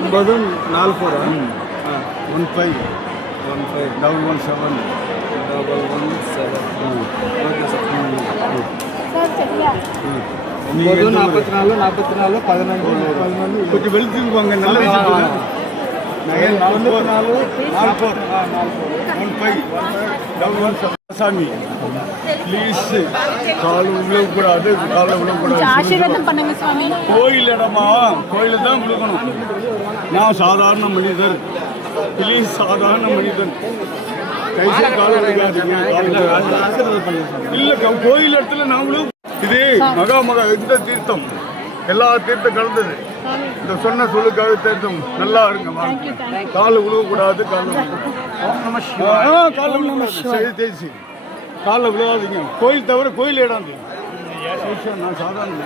9444 15 117 okay sir. Sir చెయ్యా 944 44 11 கொஞ்சம் வெளிச்சுக்கு போங்க நல்ல விஷயம் 15 சாமி ப்ளீஸ் கால் விழக்கூடாது காலை விழக்கூடாது ஆசீர்வாதம் பண்ணுங்க சுவாமி. கோயில் இடமா கோயில தான் விழுகணும். நான் சாதாரண மனிதர், ப்ளீஸ் சாதாரண மனிதன், கைசி கால விழுகாதீங்க. இல்ல கோயில் இடத்துல நாமளும் இது மகா இந்த தீர்த்தம் எல்லா தீர்த்தம் கலந்தது. இந்த சொன்ன சொல்லுக்காக தீர்த்தம் நல்லா இருங்க. கால விழுகக்கூடாது, கால விழுகாதீங்க. கோயில் தவிர கோயில் இடம் நான் சாதாரண